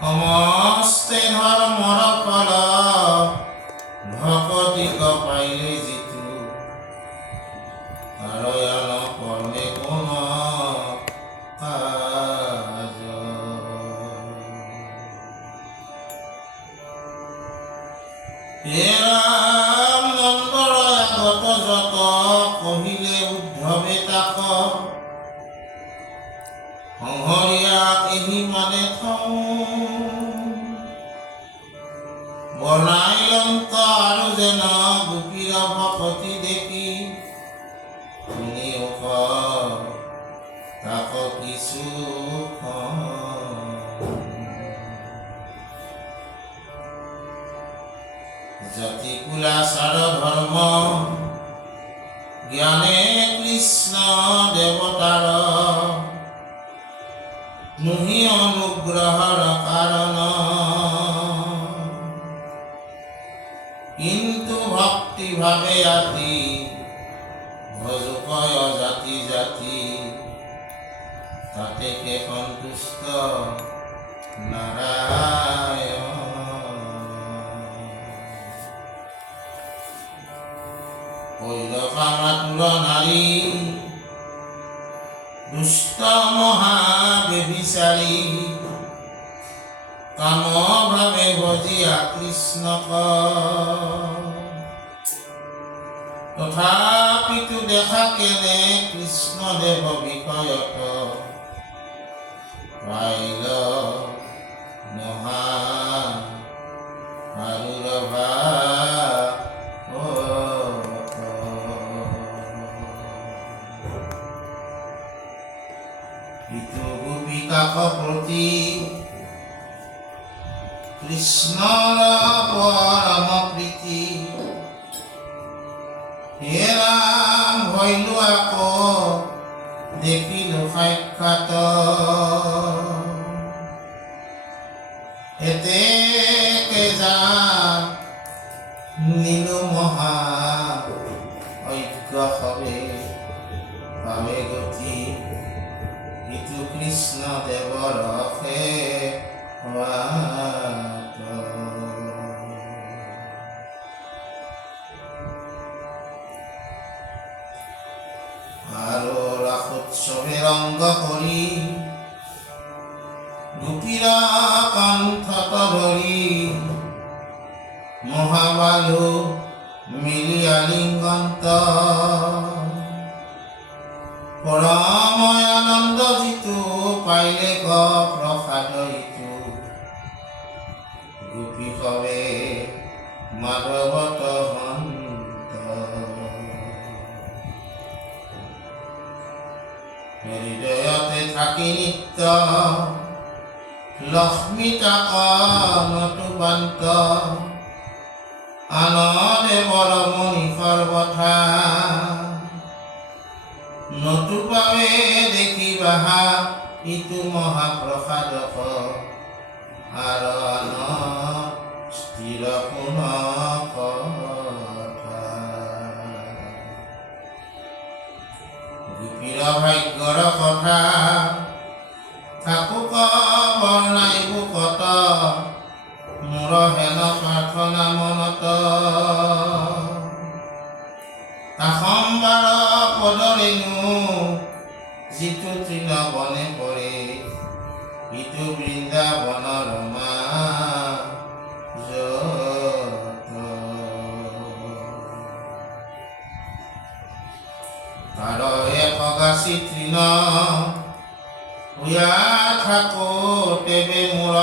সমস্তে ধৰ্মৰ ফল ভকতিক পাইলে যিটো আৰয়ন কৰ্মে কোন কাজ। হে ৰাম নন্দৰ আগত যত কহিলে উদ্ধৱে তাক সংহৰীয়া এহি মানে থওঁ বনাই লন্ত আৰু যেন গোপীৰ ভকতি দেখি শুনি তাক কিছু জাতি কুলাচাৰ ধৰ্ম জ্ঞানে কৃষ্ণ দেৱতাৰ মুহি অনুগ্ৰহৰ কাৰণ কিন্তু ভক্তি ভাবে আতি ভজুকয় জাতি জাতি তাতেকে সন্তুষ্ট নাৰায়ণ। কৈলকামাতুৰ নাৰী দুষ্ট মহা বেবিচাৰী কাম ভাবে ভজিয়া কৃষ্ণক তথাপিতো দেখা কেনে কৃষ্ণদেৱ বিষয়ত পাইল মহা আৰুৰভা ইটো গোপিকাক প্ৰতি কৃষ্ণৰ পৰম প্ৰীতি। হে ৰাম হইলো আকৌ দেখিলো সাক্ষাৎ এতেকে যা নিলো মহা ঐক্য হবে পাবে গতি ইটো কৃষ্ণ দেৱৰ আৰু ৰাসোৎসৱে ৰংগ কৰি গোপীৰ কণ্ঠত ধৰি মহাবালু মিলি আলিংগন্ত পৰম আনন্দ যিটো পাইলে গ প্ৰসাদ ইটো গোপী সবে মাধৱত হন্ত হৃদয়তে থাকি নিত্য লক্ষ্মী তাক নতুবান্ত আনদেৱৰ মণি সৰ্বথা নতুবাবে দেখিবাহা ইটো মহাপ্ৰসাদক আৰু আন স্থিৰ কোন কথা। গোপীৰ ভাগ্যৰ কথা থাকুক বৰ্ণাইব কত মোৰ হেন প্ৰাৰ্থনা মনত কাষম্বাৰ পদৰেণু যিটো তৃণবনে পৰে ইটো বৃন্দাবনৰ মা তাৰ একগাছি তৃণ হুয়া থাকোঁতে মোৰ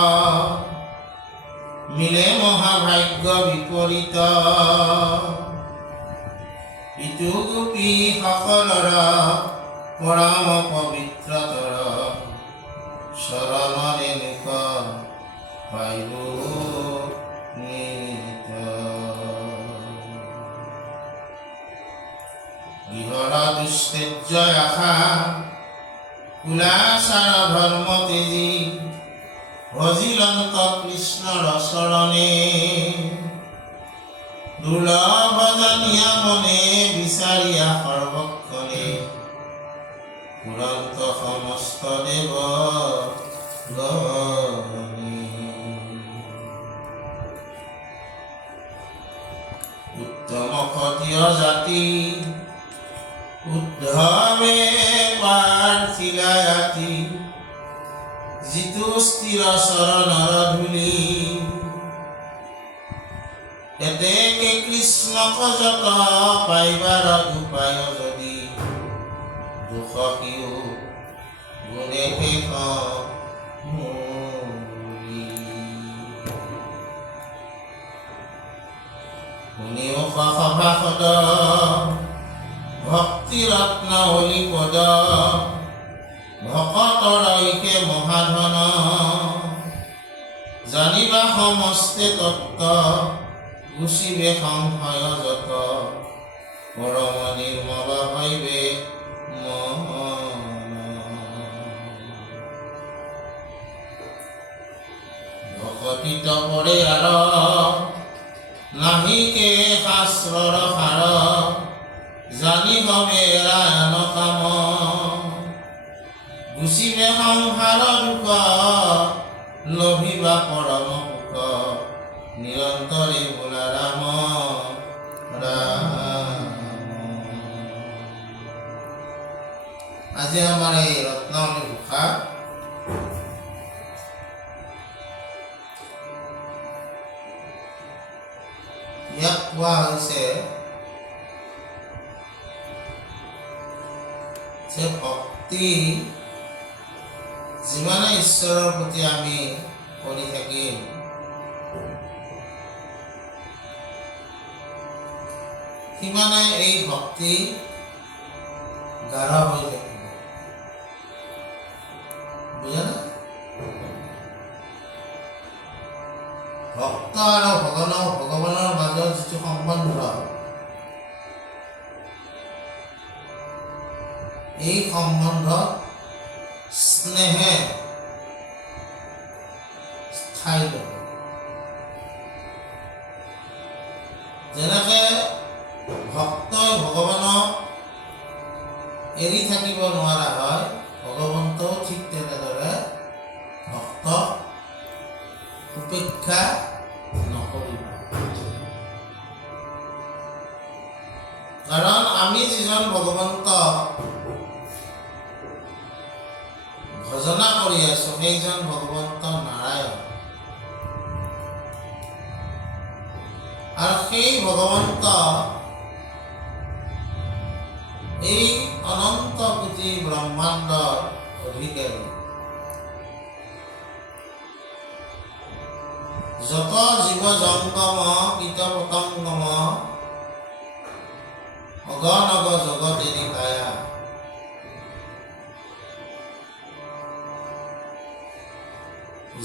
মিলে মহাভাগ্য বিপৰীত ইটো গোপী সকলৰ পৰম পবিত্ৰতৰ চৰণৰে মুখ পাইলো নিত। গৃহৰ দুষ্টেৰ্য আশা কুলাচাৰ ধৰ্ম তেজি ভজিলন্ত কৃষ্ণৰ চৰণে দুৰ্লভ জানিয়া মনে বিচাৰিয়া সৰ্বক্ষণে পুৰন্ত সমস্ত দেৱ গণে। ক্ষত্ৰিয় জাতি উদ্ধৱে পাৰ্থিলা ৰাতি যিটো স্থিৰ চৰণৰ ধূলি এতেকে কৃষ্ণক যত পাইবাৰ উপায় যদি দুখ কিও গুণে শেষ শুনিও সভাসদ ভক্তি ৰত্ন হলি পদ ভকতৰ ঐকে মহাধন জানিবা সমস্তে তত্ত্ব গুচিবে সংশয় যত পৰম নিৰ্মল হৈবে মন ভকতিত পৰে আৰ নাহিকে শাস্ত্ৰৰ সাৰ জানিব মেৰায়ন কাম গুচিবে সংসাৰ দুখ লভিবা পৰম সুখ নিৰন্তৰে বোলা ৰাম ৰাম। আজি আমাৰ এই ৰত্নাৱলী ঘোষা ইয়াক কোৱা হৈছে যে ভক্তি যিমানে ঈশ্বৰৰ প্ৰতি আমি কৰি থাকিম সিমানে এই ভক্তি গাঢ় হৈ থাকিব। বুজানে? ভক্ত আৰু ভগৱানৰ মাজৰ যিটো সম্বন্ধ এই সম্বন্ধত স্নেহে স্থায়ী ল'ব। যেনেকে ভক্তই ভগৱানক এৰি থাকিব নোৱাৰা হয় ভগৱন্তও ঠিক তেনেদৰে ভক্তক উপেক্ষা নকৰিব। কাৰণ আমি যিজন ভগৱন্ত ভজনা কৰি আছো সেইজন ভগৱন্ত নাৰায়ণ আৰু সেই ভগৱন্ত এই অনন্ত কোটি ব্ৰহ্মাণ্ডৰ অধিকাৰী। যত জীৱ জংগম কীট পতংগম অগণগ জগতেৰি কায়া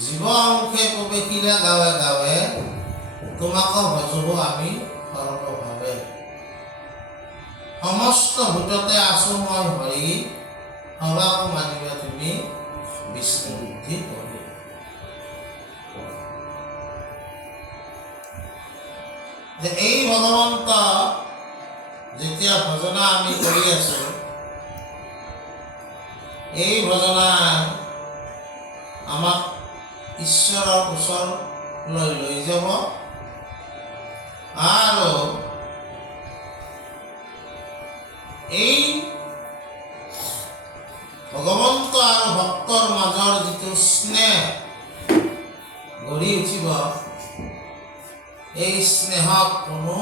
জীৱ অংশে প্ৰৱেশিলে গাঁৱে গাঁৱে তোমাক ভজো আমি সৰ্বভাৱে সমস্ত ভূততে আছো মই হৰি সবাক মানিবা তুমি বিষ্ণু বুদ্ধি কৰি। যে এই ভগৱন্ত যেতিয়া ভজনা আমি কৰি আছো এই ভজনাই আমাক ঈশ্বৰৰ ওচৰলৈ লৈ যাব আৰু এই ভগৱন্ত আৰু ভক্তৰ মাজৰ যিটো স্নেহ গঢ়ি উঠিব এই স্নেহক কোনো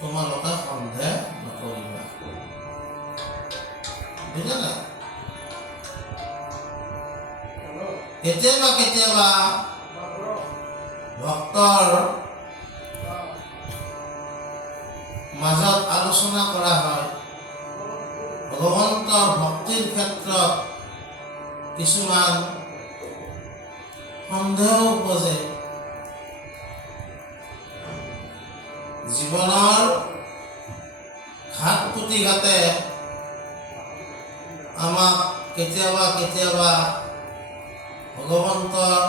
তোমালোকে সন্দেহ নকৰিবা। বুজিলা? কেতিয়াবা কেতিয়াবা ভক্তৰ মাজত আলোচনা কৰা হয় ভগৱন্তৰ ভক্তিৰ ক্ষেত্ৰত কিছুমান সন্দেহ উপজে। জীৱনৰ ঘাট প্ৰতিঘাতে আমাক কেতিয়াবা কেতিয়াবা ভগৱন্তৰ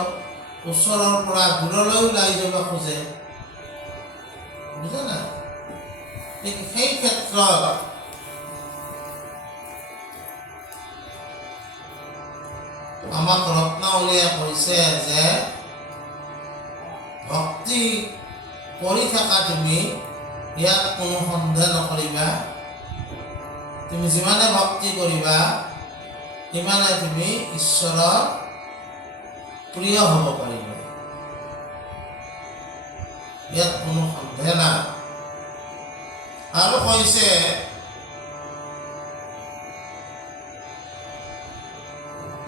ওচৰৰ পৰা দূৰলৈ ওলাই যাব খোজে। বুজা না? সেই ক্ষেত্ৰত আমাক ৰত্নাৱলীয়ে কৈছে যে ভক্তি কৰি থকা তুমি ইয়াক কোনো সন্দেহ নকৰিবা। তুমি যিমানে ভক্তি কৰিবা সিমানে তুমি ঈশ্বৰৰ প্ৰিয় হ'ব পাৰিবা। ইয়াত কোনো সন্দেহ নাই। আৰু কৈছে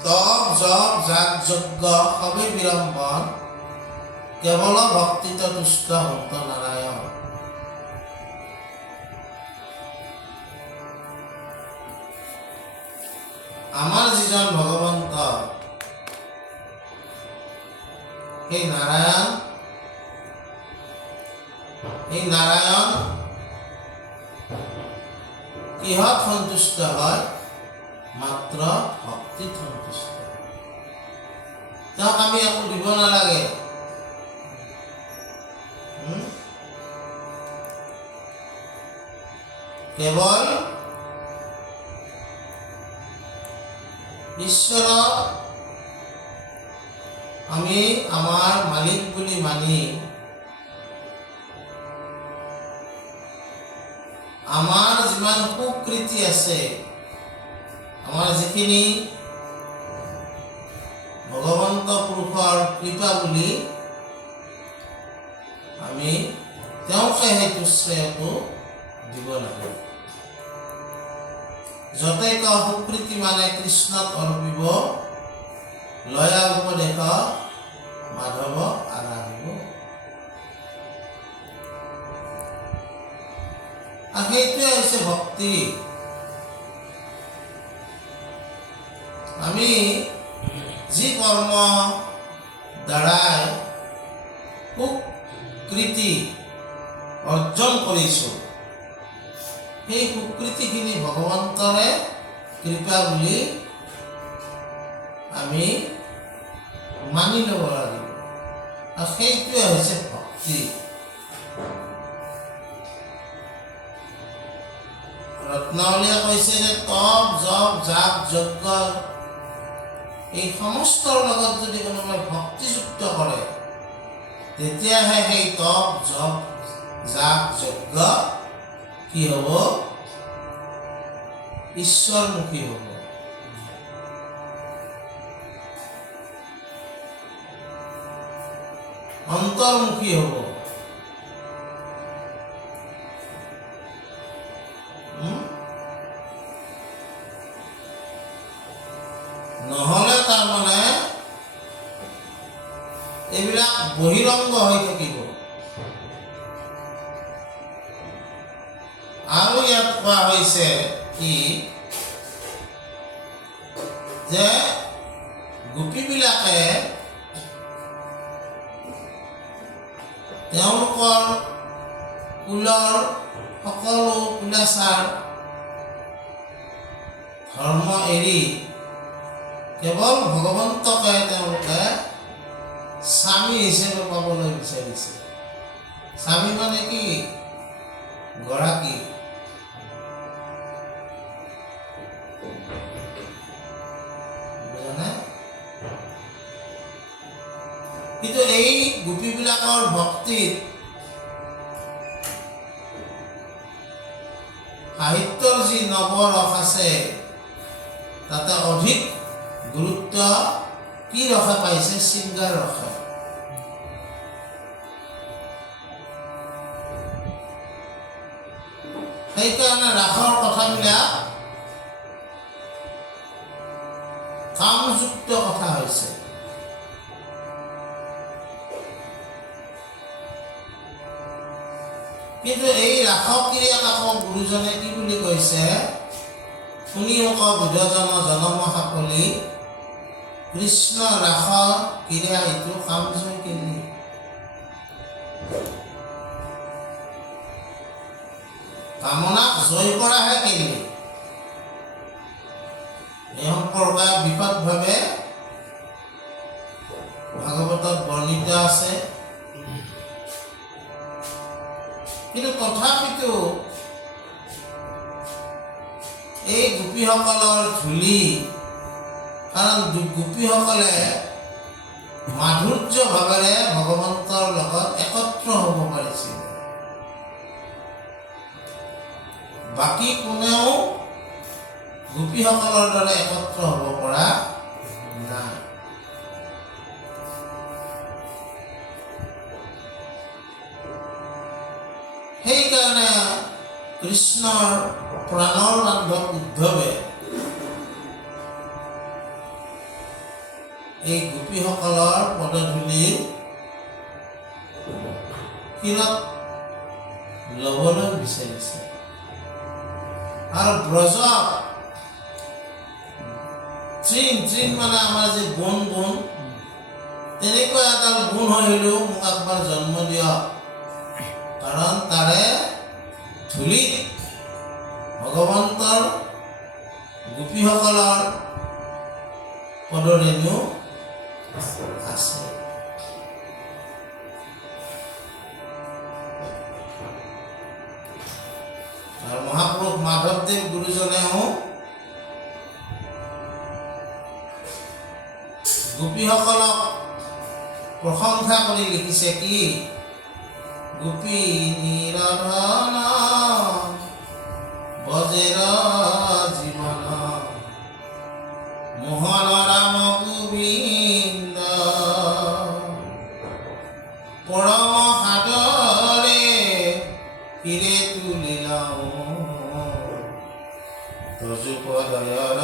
তপ জপ যাগ যজ্ঞ সবেই বিড়ম্বন, কেৱল ভক্তিত তুষ্ট হন্ত নাৰায়ণ। আমাৰ যিজন ভগৱন্ত সেই নাৰায়ণ কিহত সন্তুষ্ট হয়? মাত্ৰ ভক্তিত সন্তুষ্ট। তেওঁক আমি একো দিব নালাগে। কেৱল ঈশ্বৰক আমি আমাৰ মালিক বুলি মানি আমাৰ যিমান সুকৃতি আছে, আমাৰ যিখিনি ভগৱন্ত পুৰুষৰ কৃপা বুলি আমি তেওঁকে সেইটো শ্ৰেয়টো দিব লাগে। য'তেক সুকৃতি মানে কৃষ্ণক অৰ্পিব, লয়া উপদেশ মাধৱ আৰাধিব। আৰু সেইটোৱে হৈছে ভক্তি। আমি যি কৰ্ম দ্বাৰাই সুকৃতি অৰ্জন কৰিছোঁ, সেই সুকৃতিখিনি ভগৱন্তৰে কৃপা বুলি আমি মানি ল'ব লাগিব। আৰু সেইটোৱে হৈছে ভক্তি। ৰত্নাৱলীয়ে কৈছে যে তপ জপ যাগ যজ্ঞ এই সমস্তৰ লগত যদি কোনোবাই ভক্তিযুক্ত কৰে, তেতিয়াহে সেই তপ জপ যাগ যজ্ঞ কি হ'ব? ঈশ্বৰমুখী হ'ব। অন্তৰ্মুখী হ'ব। নহ'লে তাৰমানে এইবিলাক বহিৰংগ হৈ থাকিব। আৰু ইয়াত কোৱা হৈছে কি যে গোপীবিলাকে তেওঁলোকৰ কুলৰ সকলো কুলাচাৰ ধৰ্ম এৰি কেৱল ভগৱন্তকে তেওঁলোকে স্বামী হিচাপে পাবলৈ বিচাৰিছে। স্বামী মানে কি? গৰাকী। বুজানে? কিন্তু এই গোপীবিলাকৰ ভক্তিত সাহিত্যৰ যি নৱৰস আছে তাতে অধিক গুৰুত্ব কি ৰসে পাইছে? শৃংগাৰ ৰসে। সেইকাৰণে ৰাসৰ কথাবিলাক কামযুক্ত কথা হৈছে। কিন্তু এই ৰাসক্ৰিয়াক আকৌ গুৰুজনে কি বুলি কৈছে? শুনিওক বুধজন জনম সাকলি, কৃষ্ণ ৰাস ক্ৰিয়া এইটো কামজয় কিনি। কামনাক জয় কৰাহে কিনি। এই সম্পৰ্কে বিশদভাৱে ভাগৱতত বৰ্ণিত আছে। কিন্তু তথাপিতো এই গোপীসকলৰ ধূলি, কাৰণ গোপীসকলে মাধুৰ্য ভাৱেৰে ভগৱন্তৰ লগত একত্ৰ হ'ব পাৰিছিল। বাকী কোনেও গোপীসকলৰ দৰে একত্ৰ হ'ব পৰা নাই। সেইকাৰণে কৃষ্ণৰ প্ৰাণৰ বান্ধৱ উদ্ধৱে এই গোপীসকলৰ পদধূলি শিৰত ল'বলৈ বিচাৰিছে। আৰু ব্ৰজ তৃণ মানে আমাৰ যে বন তেনেকুৱা এডাল গুণ হৈ হ'লেও মোক একবাৰ জন্ম দিয়ক, কাৰণ তাৰে ধূলিত ভগৱন্তৰ গোপীসকলৰ পদৰেণু আছে। আৰু মহাপুৰুষ মাধৱদেৱ গুৰুজনেও গোপীসকলক প্ৰশংসা কৰি লিখিছে কি? গোপী নিৰধন বজেৰ জীৱন মোহন ৰাম গোবিন্দ পৰম সাদৰে শিৰে তুলিলাও তজুপদয়ৰ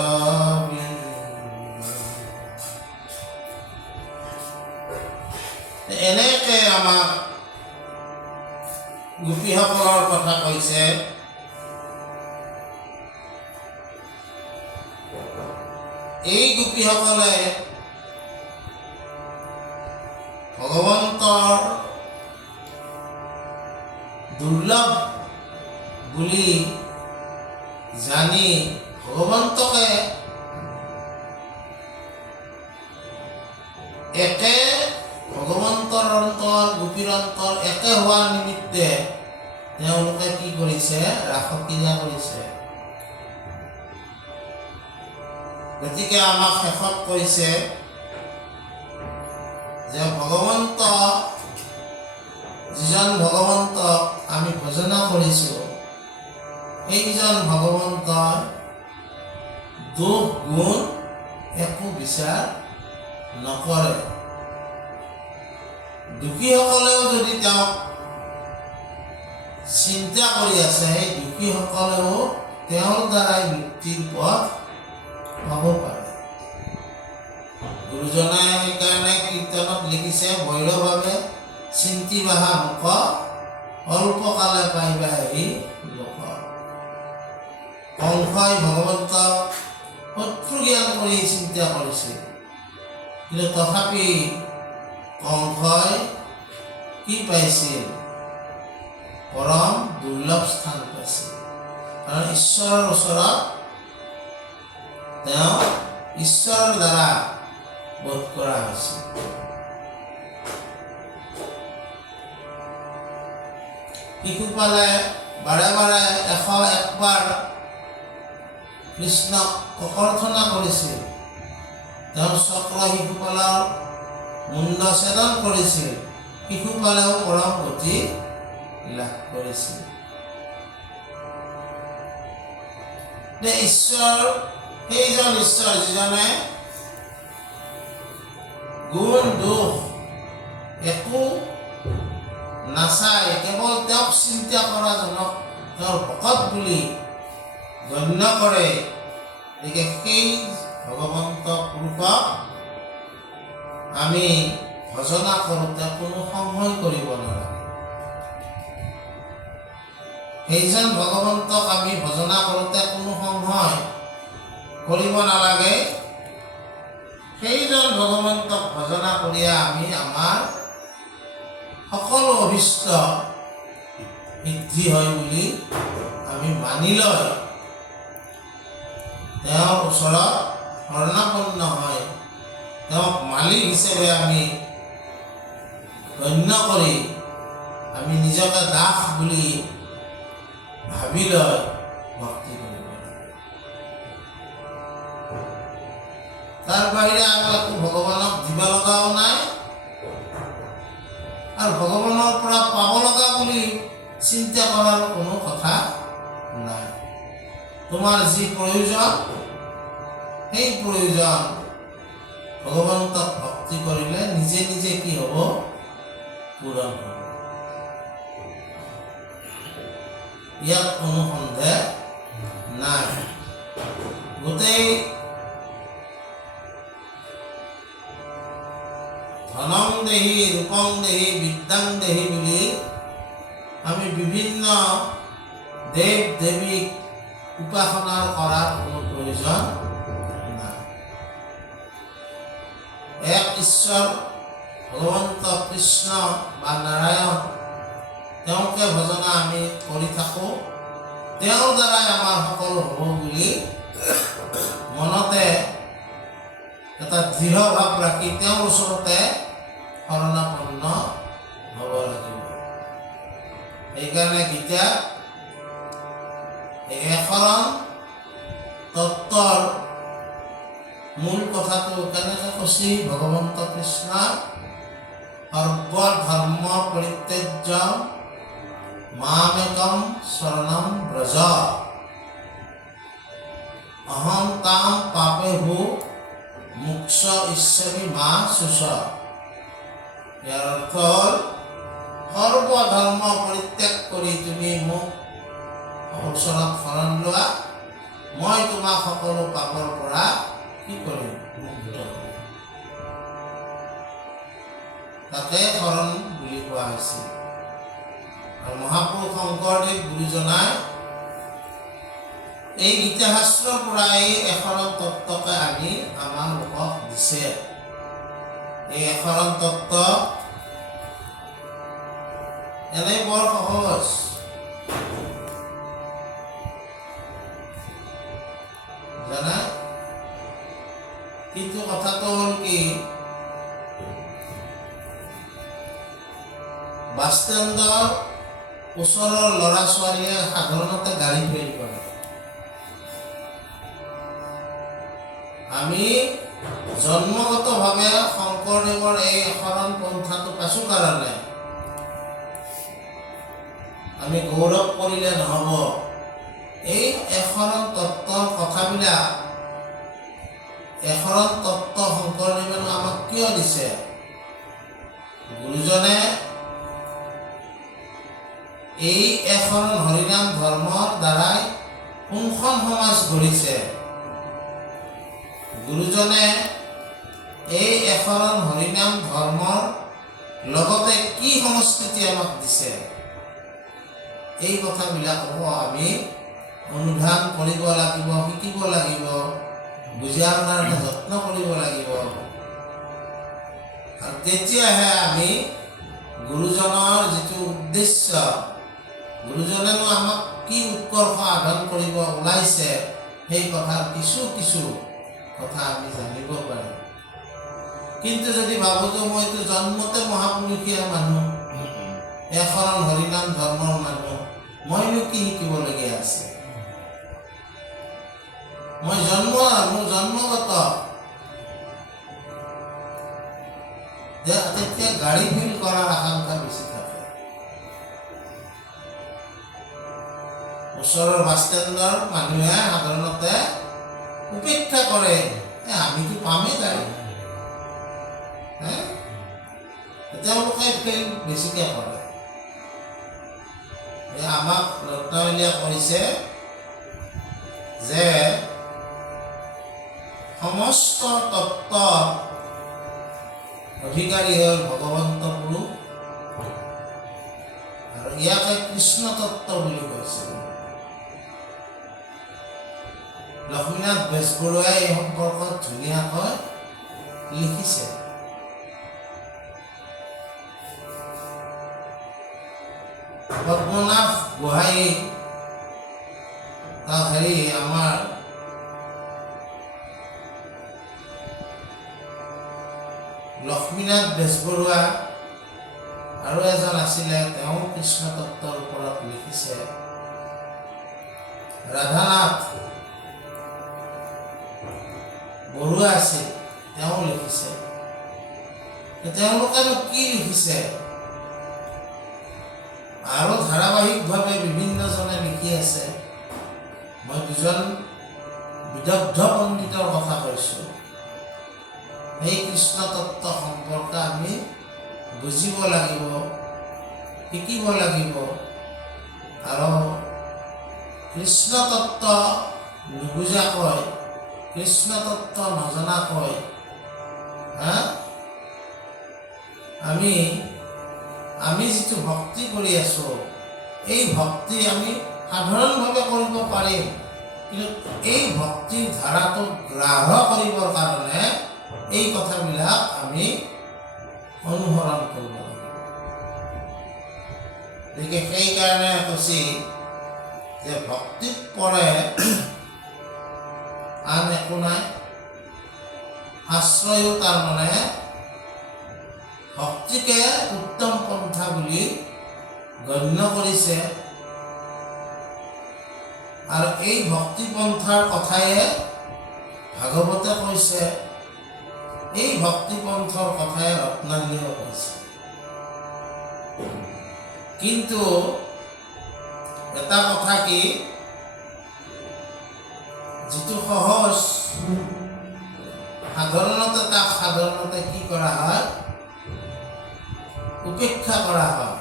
এনেকে আমাক গোপীসকলৰ কথা কৈছে। এই গোপীসকলে ভগৱন্তৰ দুৰ্লভ বুলি জানি ভগৱন্তকে একে ভগৱন্তৰ অন্তৰ গোপীৰ অন্তৰ একে হোৱাৰ নিমিত্তে তেওঁলোকে কি কৰিছে? ৰাসক্ৰিয়া কৰিছে। গতিকে আমাক শেষত কৈছে যে ভগৱন্ত যিজন ভগৱন্তক আমি ভজনা কৰিছোঁ, সেইজন ভগৱন্তৰ দোষ গুণ একো বিচাৰ নকৰে। দুখীসকলেও যদি তেওঁক চিন্তা কৰি আছে, সেই দুখীসকলেও তেওঁৰ দ্বাৰাই মুক্তিৰ পথ পাব পাৰে। গুৰুজনাই সেইকাৰণে কীৰ্তনত লিখিছে, ভৈৰভাৱে চিন্তিবাহা মুখ অল্পকালে পাইবা এই লোক। কংসই ভগৱন্তক শত্ৰু জ্ঞান কৰি চিন্তা কৰিছিল, কিন্তু তথাপি কংসই কি পাইছিল? পৰম দুৰ্লভ স্থান পাইছিল। কাৰণ ঈশ্বৰৰ ওচৰত তেওঁ ঈশ্বৰৰ দ্বাৰা বোধ কৰা হৈছিল। শিশুপালে বাৰে বাৰে 101 বাৰ কৃষ্ণক ককৰ্থনা কৰিছিল। তেওঁৰ চক্ৰ শিশুপালৰ মুণ্ড ছেদন কৰিছিল। শিশুপালেও পৰম গতি লাভ কৰিছিল। ঈশ্বৰ সেইজন ঈশ্বৰ যিজনে গুণ দোষ একো নাচাই কেৱল তেওঁক চিন্তা কৰাজনক তেওঁৰ ভকত বুলি গণ্য কৰে। গতিকে সেই ভগৱন্ত পুৰুষক আমি ভজনা কৰোঁতে কোনো সংশয় কৰিব নালাগে। সেইজন ভগৱন্তক আমি ভজনা কৰোঁতে কোনো সংশয় কৰিব নালাগে। সেইজন ভগৱন্তক ভজনা কৰিয়ে আমি আমাৰ সকলো অভিষ্ট সিদ্ধি হয় বুলি আমি মানি লৈ তেওঁৰ ওচৰত শৰণাপন্ন হয় তেওঁক মালিক হিচাপে আমি গণ্য কৰি আমি নিজকে দাস বুলি ভাবি লৈ ভক্তি কৰিব লাগে। তাৰ বাহিৰে আমি একো ভগৱানক দিব লগাও নাই, আৰু ভগৱানৰ পৰা পাব লগা বুলি চিন্তা কৰাৰ কোনো কথা নাই। তোমাৰ যি প্ৰয়োজন সেই প্ৰয়োজন ভগৱন্তক ভক্তি কৰিলে নিজে নিজে কি হ'ব? পূৰণ হ'ব। ইয়াত কোনো সন্দেহ নাই। গোটেই ধনং দেহি ৰূপং দেহি বিদ্যাং দেহি বুলি আমি বিভিন্ন দেৱ দেৱীক উপাসনা কৰাৰ কোনো প্ৰয়োজন নাই। এক ঈশ্বৰ ভগৱন্ত কৃষ্ণ বা নাৰায়ণ, তেওঁকে ভজনা আমি কৰি থাকোঁ, তেওঁৰ দ্বাৰাই আমাৰ সকলো হ'ব বুলি মনতে এটা দৃঢ় ভাৱ ৰাখি তেওঁৰ ওচৰতে শৰণাপন্ন হ'ব লাগিব। সেইকাৰণে গীতা এই একশৰণ তত্ত্বৰ মূল কথাটো কেনেকৈ কৈছে? ভগৱন্ত কৃষ্ণ সৰ্বধৰ্ম পৰিত্যাজ্য মামেকম শৰণম ব্ৰজ অহং তাম পাপেভূ মোক্ষ ইচ্ছামি মা শুচ। ইয়াৰ অৰ্থ হ'ল সৰ্বধৰ্ম পৰিত্যাগ কৰি তুমি মোক ওচৰত শৰণ লোৱা, মই তোমাক সকলো পাপৰ পৰা কি কৰিম? মুক্ত কৰিম। তাকে শৰণ বুলি কোৱা হৈছে। আৰু মহাপুৰুষ শংকৰদেৱ গুৰুজনাই এই গীতা শাস্ত্ৰৰ পৰা এই একশৰণ তত্ত্বকে আনি আমাৰ লোকক দিছে। এই একশৰণ তত্ত্ব এনেই বৰ সহজ। জানা, কিন্তু কথাটো হ'ল কি, বাছ ষ্টেণ্ডৰ ওচৰৰ ল'ৰা ছোৱালীয়ে সাধাৰণতে গাড়ী ফেইল কৰে। আমি জন্মগতভাৱে শংকৰদেৱৰ এই শৰণ পন্থাটো পাইছোঁ কাৰণে আমি গৌৰৱ কৰিলে নহ'ব। এই একশৰণ তত্ত্বৰ কথাবিলাক, একশৰণ তত্ত্ব শংকৰদেৱে আমাক কিয় দিছে? গুৰুজনে এই একশৰণ হৰিনাম ধৰ্মৰ দ্বাৰাই কোনখন সমাজ গঢ়িছে? গুৰুজনে এই একশৰণ হৰিনাম ধৰ্মৰ লগতে কি সংস্কৃতি আমাক দিছে? এই কথাবিলাকো আমি অনুধান কৰিব লাগিব, শিকিব লাগিব, বুজাৰ কাৰণে যত্ন কৰিব লাগিব। আৰু তেতিয়াহে আমি গুৰুজনৰ যিটো উদ্দেশ্য, গুৰুজনেনো আমাক কি উৎকৰ্ষ সাধন কৰিব ওলাইছে, সেই কথাৰ কিছু কিছু কথা আমি জানিব পাৰিম। কিন্তু যদি ভাবোঁ যে মইতো জন্মতে মহাপুৰুষীয়া মানুহ, একশৰণ হৰিনাম ধৰ্মৰ মানুহ, মইনো কি শিকিবলগীয়া আছে? মোৰ জন্মগত, তেতিয়া গাড়ী ফেইল কৰাৰ আশংকা বেছি থাকে। ওচৰৰ বাছ ষ্টেণ্ডৰ মানুহে সাধাৰণতে উপেক্ষা কৰে, আমিতো পামেই গাড়ী, তেওঁলোকে ফেইল বেছিকৈ কৰে। আমাক ৰত্নাৱলীয়ে কৰিছে যে সমস্ত তত্ত্বৰ অধিকাৰী হ'ল ভগৱন্ত পুৰুষ, আৰু ইয়াকে কৃষ্ণ তত্ত্ব বুলি কৈছে। লক্ষ্মীনাথ বেজবৰুৱাই এই সম্পৰ্কত ধুনীয়াকৈ লিখিছে। পদ্মনাভ গোহাঁই আমাৰ লক্ষ্মীনাথ বেজবৰুৱা আৰু এজন আছিলে, তেওঁ কৃষ্ণ তত্ত্বৰ ওপৰত লিখিছে। ৰাধানাথ বৰুৱা আছিল, তেওঁ লিখিছে। তেওঁলোকেনো কি লিখিছে? আৰু ধাৰাবাহিকভাৱে বিভিন্নজনে লিখি আছে। মই দুজন বিদগ্ধ পণ্ডিতৰ কথা কৈছোঁ। এই কৃষ্ণ তত্ত্ব সম্পৰ্কে আমি বুজিব লাগিব, শিকিব লাগিব। আৰু কৃষ্ণ তত্ত্ব নুবুজাকৈ, কৃষ্ণ তত্ত্ব নজনাকৈ আমি যিটো ভক্তি কৰি আছোঁ, এই ভক্তি আমি সাধাৰণভাৱে কৰিব পাৰিম, কিন্তু এই ভক্তিৰ ধাৰাটো গ্ৰাহ্য কৰিবৰ কাৰণে এই কথাবিলাক আমি অনুসৰণ কৰিব লাগিব। গতিকে সেইকাৰণে কৈছে যে ভক্তিত পৰে আন একো নাই। আশ্ৰয়ো তাৰমানে ভক্তিকে উত্তম পন্থা বুলি গণ্য কৰিছে। আৰু এই ভক্তি পন্থাৰ কথায়ে ভাগৱতে কৈছে, এই ভক্তি পন্থৰ কথাই ৰত্নাৱলীও কৈছে। কিন্তু এটা কথা কি, যিটো সহজ সাধাৰণতে কি কৰা হয়, উপেক্ষা কৰা হয়।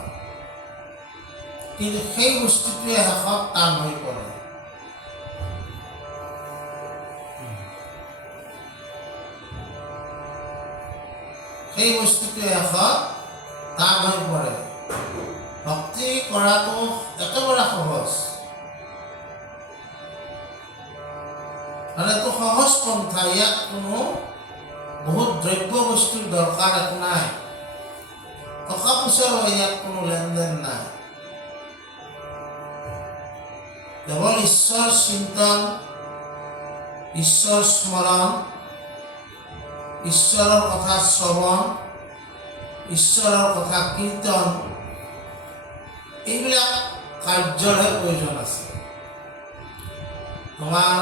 কিন্তু সেই বস্তুটোৱে শেষত টান হৈ পৰে। সেই বস্তুটোৱে শেষত টান হৈ পৰে। ভক্তি কৰাটো একেবাৰে সহজ, মানে এইটো সহজ পন্থা। ইয়াত কোনো বহুত দ্ৰব্য বস্তুৰ দৰকাৰ একো নাই, টকা পইচাৰো ইয়াত কোনো লেনদেন নাই। কেৱল ঈশ্বৰ চিন্তন, ঈশ্বৰ স্মৰণ, ঈশ্বৰৰ কথা শ্ৰৱণ, ঈশ্বৰৰ কথা কীৰ্তন, এইবিলাক কাৰ্যৰহে প্ৰয়োজন আছে। তোমাৰ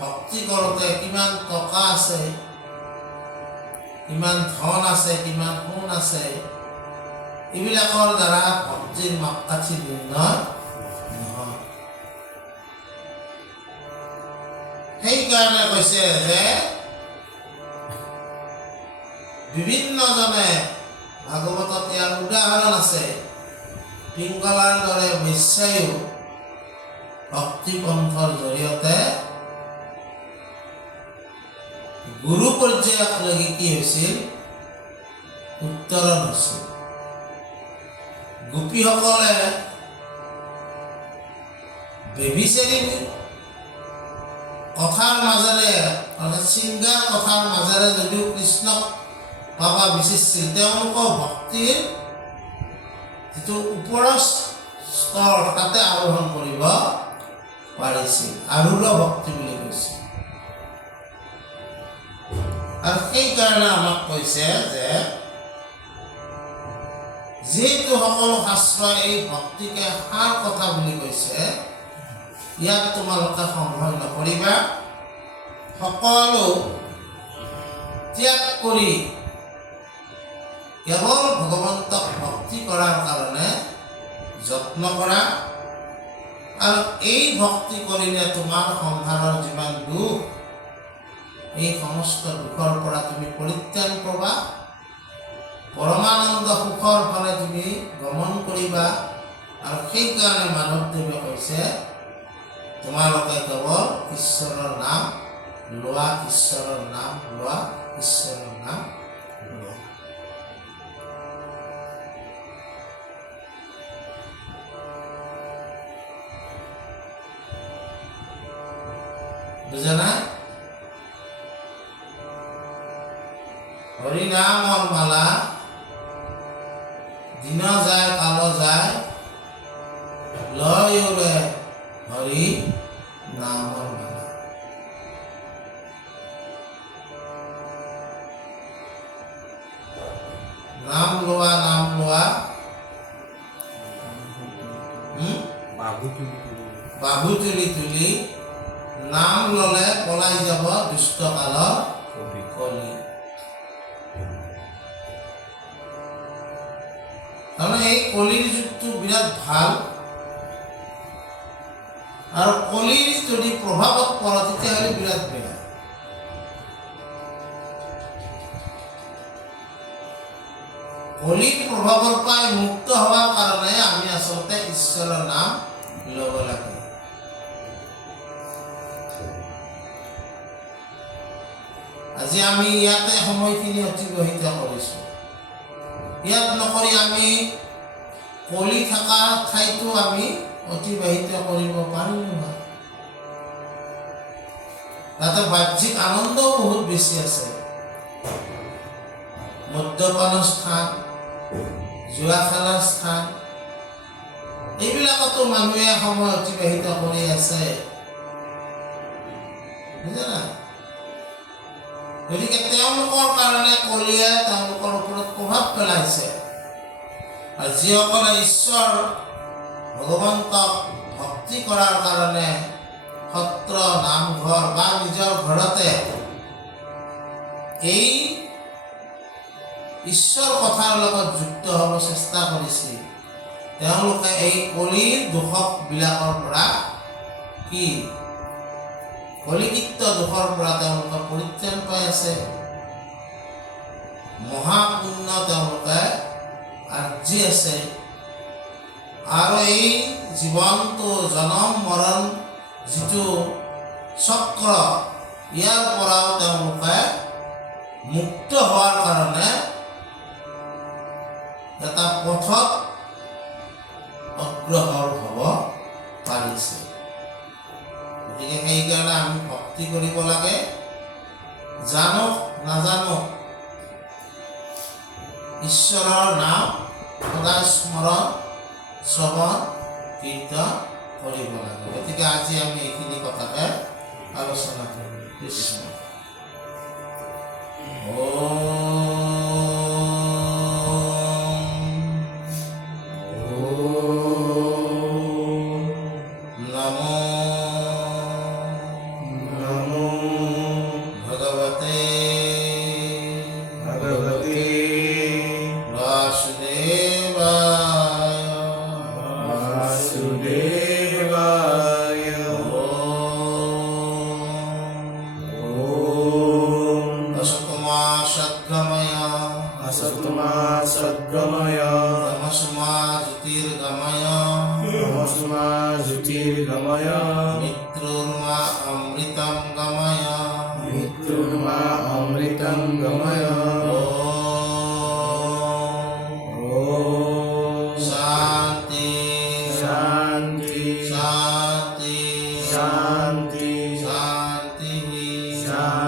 ভক্তি কৰোঁতে কিমান টকা আছে, কিমান ধন আছে, কিমান সোণ আছে, এইবিলাকৰ দ্বাৰা ভক্তিৰ মাপকাঠি নিৰ্ণয় নহয়। সেইকাৰণে কৈছে যে বিভিন্নজনে, ভাগৱতত ইয়াৰ উদাহৰণ আছে, পিংগলাৰ দৰে বেশ্যায়ো ভক্তি পন্থৰ জৰিয়তে গুৰু পৰ্যায়লৈকে কি হৈছিল, উত্তৰণ হৈছিল। গোপীসকলে বেবিচাৰী কথাৰ মাজেৰে, অৰ্থাৎ চিংগাৰ কথাৰ মাজেৰে যদিও কৃষ্ণক পাবা বিচাৰিছিল, তেওঁলোকৰ ভক্তিৰ যিটো ওপৰৰ স্তৰ তাতে আৰোহণ কৰিব পাৰিছিল। আৰুঢ় ভক্তি বুলি কৈছিল। আৰু সেইকাৰণে আমাক কৈছে যে যিহেতু সকলো শাস্ত্ৰই এই ভক্তিকে সাৰ কথা বুলি কৈছে, ইয়াক তোমালোকে সংগ্ৰহ নকৰিবা, সকলো ত্যাগ কৰি কেৱল ভগৱন্তক ভক্তি কৰাৰ কাৰণে যত্ন কৰা। আৰু এই ভক্তি কৰিলে তোমাৰ সংসাৰৰ যিমান দুখ, এই সমস্ত দুখৰ পৰা তুমি পৰিত্ৰাণ পাবা, পৰমানন্দ সুখৰ ফালে তুমি গমন কৰিবা। আৰু সেইকাৰণে মাধৱদেৱে কৈছে, তোমালোকে কেৱল ঈশ্বৰৰ নাম লোৱা, ঈশ্বৰৰ নাম লোৱা, ঈশ্বৰৰ নাম লোৱা। বুজা নাই? হৰি নামৰ মালা দিন যায় কাল যায়, লয় ওৰে হৰি নামৰ মালা। নাম লোৱা, নাম লোৱা, বাহু তুলি তুলি নাম ললে পলাই যাব দুষ্ট কালৰ কলি। তাৰমানে এই কলিৰ যুগটো বিৰাট ভাল। আৰু কলিৰ যদি প্ৰভাৱত পৰে তেতিয়াহ'লে বিৰাট বেয়া। কলিৰ প্ৰভাৱৰ পৰা মুক্ত হোৱাৰ কাৰণে আমি আচলতে ঈশ্বৰৰ নাম ল'ব লাগে। আজি আমি ইয়াতে সময়খিনি অতিবাহিত কৰিছোঁ। ইয়াত নকৰি আমি কলি থকা ঠাইতো আমি অতিবাহিত কৰিব পাৰিম নহয়। তাতে বাহ্যিক আনন্দও বহুত বেছি আছে। মদ্যপানৰ স্থান, জুৱা খেলাৰ স্থান, এইবিলাকতো মানুহে সময় অতিবাহিত কৰি আছে, বুজা না? গতিকে তেওঁলোকৰ কাৰণে কলিয়ে তেওঁলোকৰ ওপৰত প্ৰভাৱ পেলাইছে। আৰু যিসকলে ঈশ্বৰ ভগৱন্তক ভক্তি কৰাৰ কাৰণে সত্ৰ, নামঘৰ বা নিজৰ ঘৰতে এই ঈশ্বৰ কথাৰ লগত যুক্ত হ'ব চেষ্টা কৰিছিল, তেওঁলোকে এই কলিৰ দোষবিলাকৰ পৰা কি কলিকিত্ত দোষৰ পৰা তেওঁলোকে পৰিত্ৰাণ পাই আছে। মহাপুণ্য তেওঁলোকে আৰ্জি আছে। আৰু এই জীৱনটো জনম মৰণ যিটো চক্ৰ, ইয়াৰ পৰাও তেওঁলোকে মুক্ত হোৱাৰ কাৰণে এটা পথত অগ্ৰসৰ হ'ব পাৰিছে। গতিকে সেইকাৰণে আমি ভক্তি কৰিব লাগে। জানক নাজানক ঈশ্বৰৰ নাম সদায় স্মৰণ, শ্ৰৱণ, কীৰ্তন কৰিব লাগে। গতিকে আজি আমি এইখিনি কথাকে আলোচনা কৰিম। কৃষ্ণ। अमृतं गमय शांति शांति शांति शांति शांति शांति